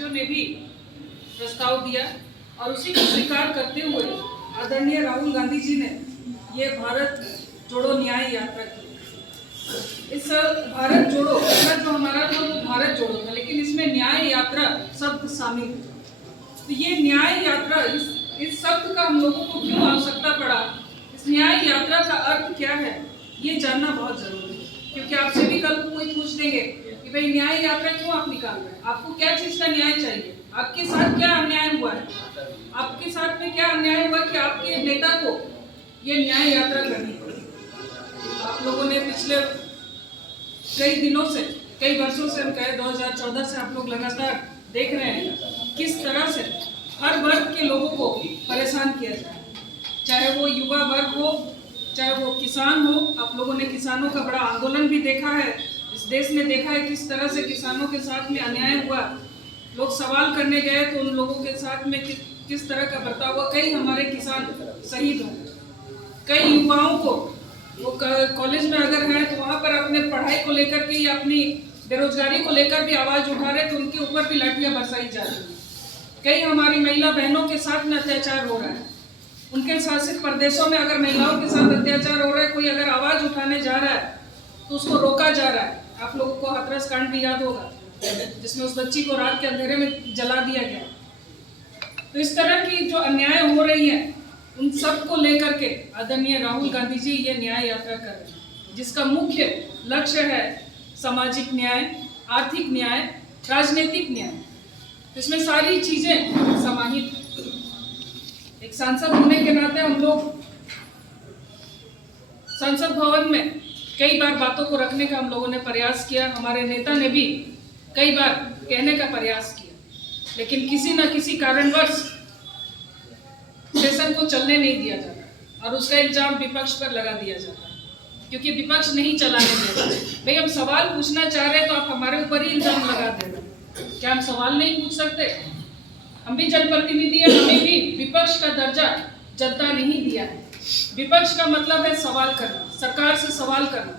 राज्यों ने भी प्रस्ताव दिया और उसी को स्वीकार करते हुए आदरणीय राहुल गांधी जी ने ये भारत जोड़ो न्याय यात्रा की। इस भारत जोड़ो पहला जो हमारा था वो भारत जोड़ो था, लेकिन इसमें न्याय यात्रा शब्द शामिल है। तो ये न्याय यात्रा इस शब्द का हम लोगों को क्यों आवश्यकता पड़ा, इस न्याय यात्रा का अर्थ क्या है, ये जानना बहुत जरूरी है। क्योंकि आपसे भी कल कोई पूछ देंगे कि भाई न्याय यात्रा क्यों आप निकाल रहे हैं, आपको क्या चीज का न्याय चाहिए, आपके साथ क्या अन्याय हुआ है, आपके साथ में क्या अन्याय हुआ कि आपके नेता को ये न्याय यात्रा करनी पड़ी। आप लोगों ने पिछले कई दिनों से, कई वर्षों से, हम कहे 2014 से आप लोग लगातार देख रहे हैं किस तरह से हर वर्ग के लोगों को परेशान किया जाए, चाहे वो युवा वर्ग हो, चाहे वो किसान हो। आप लोगों ने किसानों का बड़ा आंदोलन भी देखा है, इस देश ने देखा है किस तरह से किसानों के साथ में अन्याय हुआ। लोग सवाल करने गए तो उन लोगों के साथ में किस तरह का बर्ताव हुआ। कई हमारे किसान शहीद हो, कई युवाओं को वो कॉलेज में अगर है तो वहाँ पर अपने पढ़ाई को लेकर के या अपनी बेरोजगारी को लेकर भी आवाज उठा रहे तो उनके ऊपर भी लाठियां बरसाई जा रही है। कई हमारी महिला बहनों के साथ में अत्याचार हो रहा है, उनके शासित प्रदेशों में अगर महिलाओं के साथ अत्याचार हो रहा है, कोई अगर आवाज उठाने जा रहा है तो उसको रोका जा रहा है। आप लोगों को हाथरस कांड भी याद होगा, जिसमें उस बच्ची को रात के अंधेरे में जला दिया गया। तो इस तरह की जो अन्याय हो रही है उन सब को लेकर के आदरणीय राहुल गांधी जी ये न्याय यात्रा कर रहे हैं, जिसका मुख्य लक्ष्य है सामाजिक न्याय, आर्थिक न्याय, राजनीतिक न्याय। इसमें सारी चीजें समाहित। एक सांसद होने के नाते हम लोग संसद भवन में कई बार बातों को रखने का हम लोगों ने प्रयास किया, हमारे नेता ने भी कई बार कहने का प्रयास किया, लेकिन किसी न किसी कारणवश सेशन को चलने नहीं दिया जाता और उसका इल्जाम विपक्ष पर लगा दिया जाता है, क्योंकि विपक्ष नहीं चलाने देता। भाई हम सवाल पूछना चाह रहे हैं तो आप हमारे ऊपर ही इल्जाम लगा दे रहे हैं। क्या हम सवाल नहीं पूछ सकते? हम भी जनप्रतिनिधि हैं, हमें भी विपक्ष का दर्जा जनता नहीं दिया है। विपक्ष का मतलब है सवाल करना, सरकार से सवाल करना,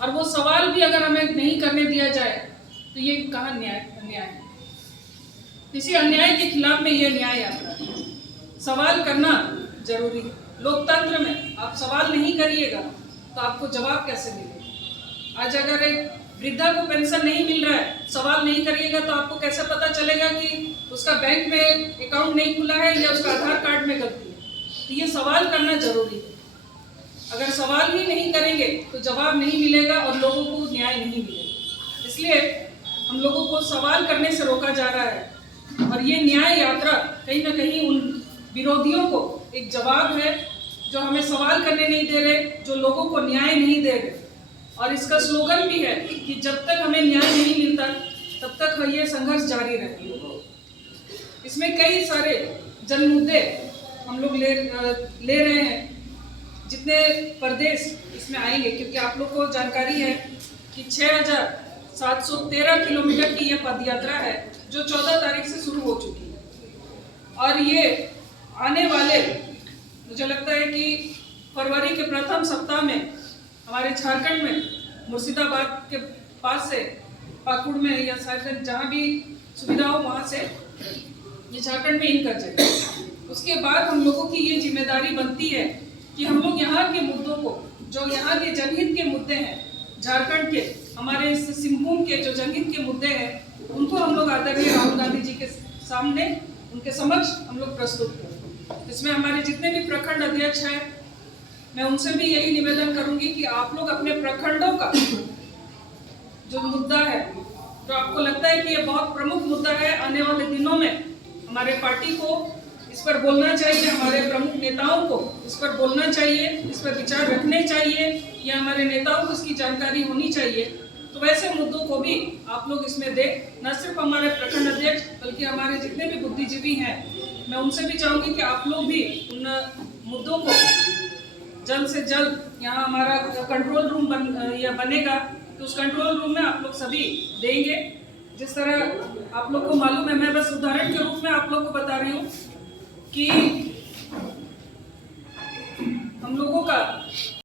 और वो सवाल भी अगर हमें नहीं करने दिया जाए तो ये कहाँ अन्याय है। इसी अन्याय के खिलाफ में ये न्याय यात्रा है। सवाल करना जरूरी है लोकतंत्र में। आप सवाल नहीं करिएगा तो आपको जवाब कैसे मिलेगा। आज अगर एक वृद्धा को पेंशन नहीं मिल रहा है, सवाल नहीं करिएगा तो आपको कैसे पता चलेगा कि उसका बैंक में अकाउंट नहीं खुला है या उसका आधार कार्ड में गलती है। तो ये सवाल करना जरूरी है। अगर सवाल ही नहीं करेंगे तो जवाब नहीं मिलेगा और लोगों को न्याय नहीं मिलेगा। इसलिए हम लोगों को सवाल करने से रोका जा रहा है और ये न्याय यात्रा कहीं ना कहीं उन विरोधियों को एक जवाब है जो हमें सवाल करने नहीं दे रहे, जो लोगों को न्याय नहीं दे रहे। और इसका स्लोगन भी है कि जब तक हमें न्याय नहीं मिलता तब तक ये संघर्ष जारी रहेगा। इसमें कई सारे जन मुद्दे हम लोग ले रहे हैं, जितने प्रदेश इसमें आएंगे, क्योंकि आप लोग को जानकारी है कि 6713 किलोमीटर की ये पद यात्रा है जो 14 तारीख से शुरू हो चुकी है। और ये आने वाले, मुझे लगता है कि फरवरी के प्रथम सप्ताह में हमारे झारखंड में मुर्शिदाबाद के पास से पाकुड़ में या शायद जहाँ भी सुविधा हो वहाँ से ये झारखंड में इन कर जाएगा। उसके बाद हम लोगों की ये जिम्मेदारी बनती है कि हम लोग यहाँ के मुद्दों को, जो यहाँ के जनहित के मुद्दे हैं, झारखंड के, हमारे सिंहभूम के जो जनहित के मुद्दे हैं, उनको हम लोग आदरणीय राहुल गांधी जी के सामने, उनके समक्ष हम लोग प्रस्तुत करें। इसमें हमारे जितने भी प्रखंड अध्यक्ष हैं, मैं उनसे भी यही निवेदन करूंगी कि आप लोग अपने प्रखंडों का जो मुद्दा है, जो आपको लगता है कि ये बहुत प्रमुख मुद्दा है, आने वाले दिनों में हमारे पार्टी को इस पर बोलना चाहिए, हमारे प्रमुख नेताओं को इस पर बोलना चाहिए, इस पर विचार रखने चाहिए, या हमारे नेताओं को इसकी जानकारी होनी चाहिए। तो वैसे मुद्दों को भी आप लोग इसमें दें, न सिर्फ हमारे प्रखंड अध्यक्ष बल्कि हमारे जितने भी बुद्धिजीवी हैं, मैं उनसे भी चाहूँगी कि आप लोग भी उन मुद्दों को जल्द से जल्द, यहाँ हमारा कंट्रोल रूम बनेगा तो उस कंट्रोल रूम में आप लोग सभी देंगे। जिस तरह आप लोग को मालूम है, मैं बस उदाहरण के रूप में आप लोग को बता रही हूँ कि हम लोगों का